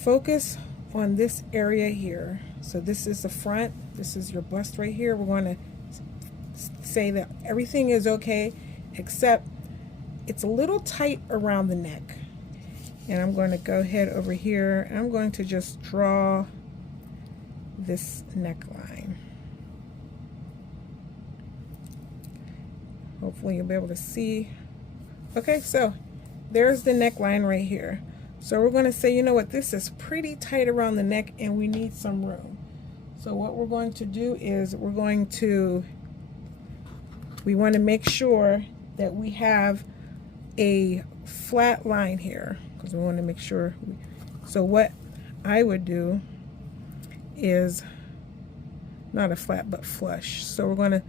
focus on this area here. So this is the front, this is your bust right here. We're going to say that everything is okay except it's a little tight around the neck. And I'm going to go ahead over here and I'm going to just draw this neckline. Hopefully you'll be able to see. Okay, so there's the neckline right here. So we're going to say, you know what, this is pretty tight around the neck and we need some room. So what we're going to do is we want to make sure that we have a flat line here because we want to make sure. So what I would do is not a flat but flush. So we're going to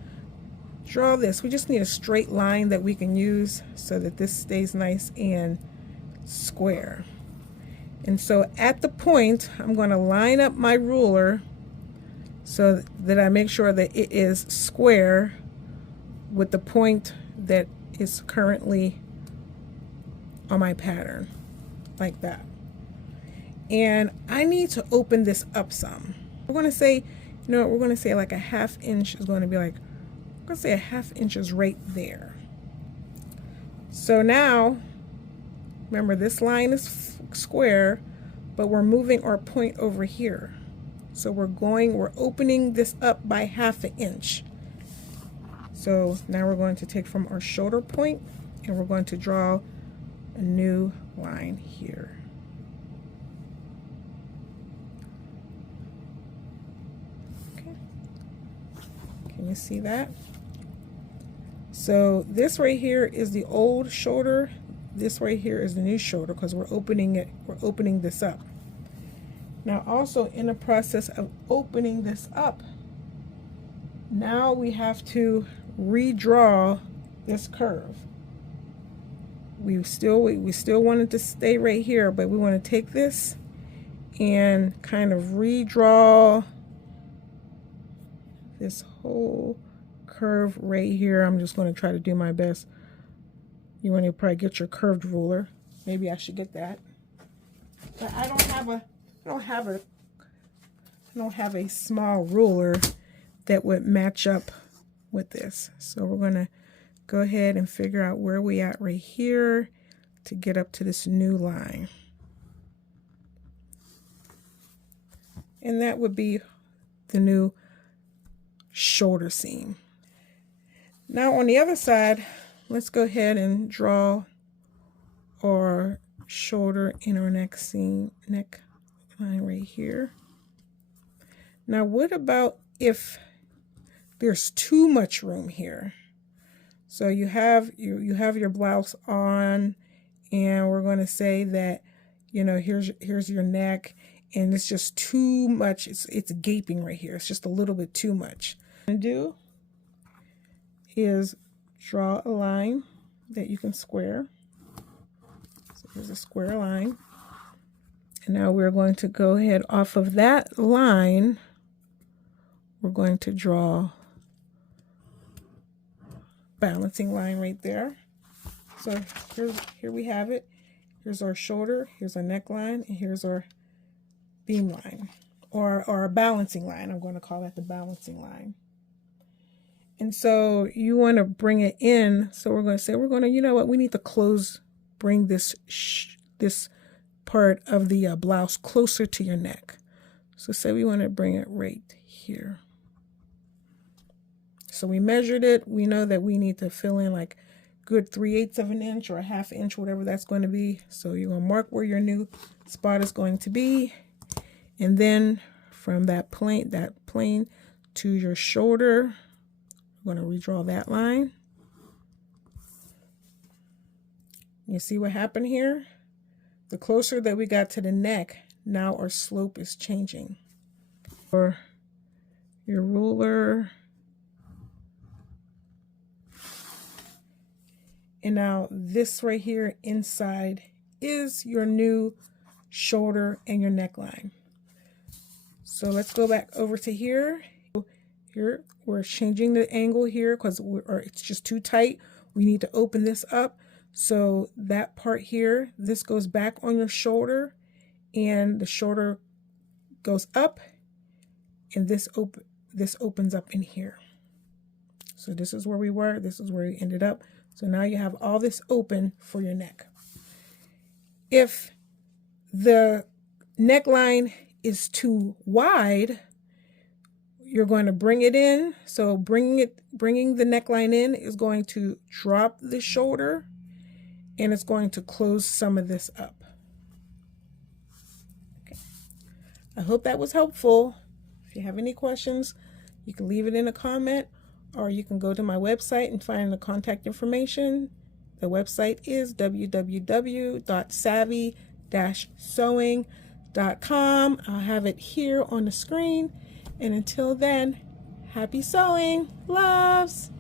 draw this. We just need a straight line that we can use so that this stays nice and square. And so at the point, I'm going to line up my ruler so that I make sure that it is square with the point that is currently on my pattern, like that. And I need to open this up some. We're going to say, you know what, we're going to say like a 1/2 inch is going to be like, we're going to say a 1/2 inch is right there. So now, remember this line is square, but we're moving our point over here. So we're opening this up by 1/2 inch. So now we're going to take from our shoulder point and we're going to draw a new line here. Okay. Can you see that? So this right here is the old shoulder. This right here is the new shoulder because we're opening this up. Now also in the process of opening this up, now we have to redraw this curve. We still want it to stay right here, but we want to take this and kind of redraw this whole curve right here. I'm just going to try to do my best. You want to probably get your curved ruler. Maybe I should get that. But I don't have a small ruler that would match up with this. So we're going to go ahead and figure out where we at right here to get up to this new line. And that would be the new shoulder seam. Now on the other side, let's go ahead and draw our shoulder and our neck line right here. Now what about if there's too much room here? So you have your blouse on and we're going to say that, you know, here's your neck and it's just too much. It's gaping right here. It's just a little bit too much. What I'm going to do is draw a line that you can square. So here's a square line. And now we're going to go ahead off of that line. We're going to draw balancing line right there. So here we have it. Here's our shoulder, here's our neckline, and here's our beam line, or our balancing line. I'm going to call that the balancing line. And so you want to bring it in. So we're going to say, you know what, we need to bring this part of the blouse closer to your neck. So say we want to bring it right here. So we measured it. We know that we need to fill in like good 3/8 of an inch or a 1/2 inch, whatever that's going to be. So you're going to mark where your new spot is going to be. And then from that plane to your shoulder, we're going to redraw that line. You see what happened here? The closer that we got to the neck, now our slope is changing. For your ruler. And now this right here inside is your new shoulder and your neckline. So let's go back over to here. Here we're changing the angle here because it's just too tight. We need to open this up. So that part here, this goes back on your shoulder and the shoulder goes up, and this opens up in here. So this is where we were, this is where we ended up. So now you have all this open for your neck. If the neckline is too wide, you're going to bring it in. So bringing the neckline in is going to drop the shoulder, and it's going to close some of this up. Okay. I hope that was helpful. If you have any questions, you can leave it in a comment, or you can go to my website and find the contact information. The website is www.savvy-sewing.com. I'll have it here on the screen. And until then, happy sewing. Loves.